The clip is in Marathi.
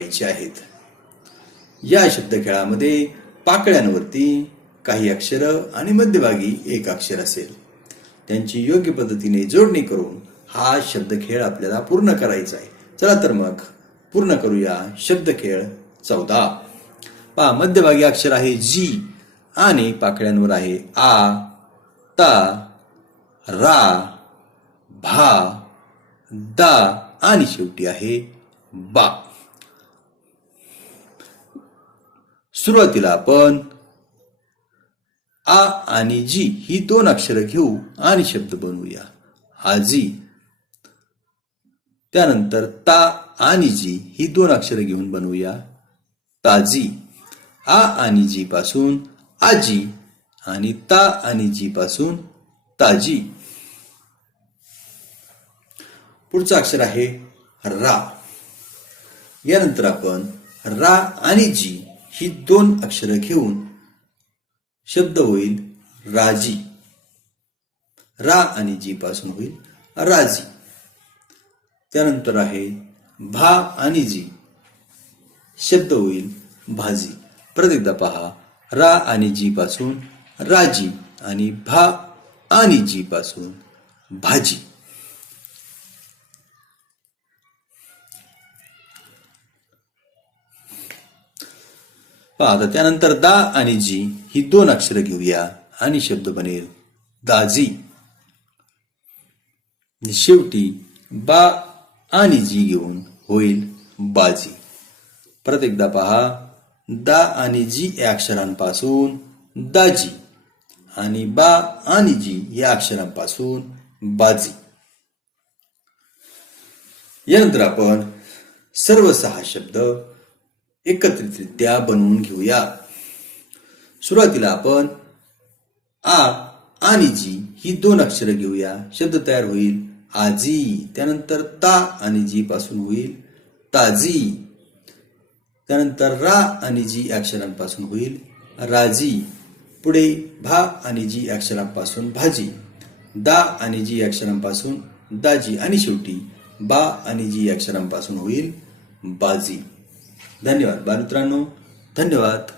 घ्यायचे आहेत. या शब्दखेळामध्ये पाकळ्यांवरती काही अक्षर आणि मध्यभागी एक अक्षर असेल. त्यांची योग्य पद्धतीने जोडणी करून हा शब्दखेळ आपल्याला पूर्ण करायचा आहे. चला तर मग पूर्ण करूया शब्दखेळ 14. पहा, मध्यभागी अक्षर आहे जी आणि पाकळ्यांवर आहे आ, ता, रा, भा, दा आणि शेवटी आहे बा. सुरुवातीला आपण आ आणि जी ही दोन अक्षरं घेऊ आणि शब्द बनवूया. आजी. त्यानंतर ता आणि जी ही दोन अक्षरं घेऊन बनवूया ताजी. आ आणि जी पासून आजी आणि ता आणि जी पासून ताजी. पुढचं अक्षर आहे रा. यानंतर आपण रा आणि जी ही दोन अक्षरं घेऊन शब्द होईल राजी. रा आणि जी पासून होईल राजी. त्यानंतर आहे भा आणि जी, शब्द होईल भाजी. परत एकदा पहा, रा आणि जी पासून राजी आणि भा आणि जी पासून भाजी. पहा आता त्यानंतर दा आणि जी ही दोन अक्षरं घेऊया आणि शब्द बनेल दाजी. शेवटी बा आणि जी घेऊन होईल बाजी. परत एकदा पहा, दा आणि जी या अक्षरांपासून दाजी आणि बा आणि जी या अक्षरांपासून बाजी. यानंतर आपण सर्व 6 शब्द एकत्रितरित्या बनवून घेऊया. सुरुवातीला आपण आ आणि जी ही दोन अक्षरं घेऊया. शब्द तयार होईल आजी. त्यानंतर ता आणि जी पासून होईल ताजी. त्यानंतर रा आणि जी अक्षरांपासून होईल राजी. पुढे भा आणि जी अक्षरांपासून भाजी. दा आणि जी अक्षरांपासून दाजी आणि शेवटी बा आणि जी अक्षरांपासून होईल बाजी. धन्यवाद बालमित्रांनो. धन्यवाद.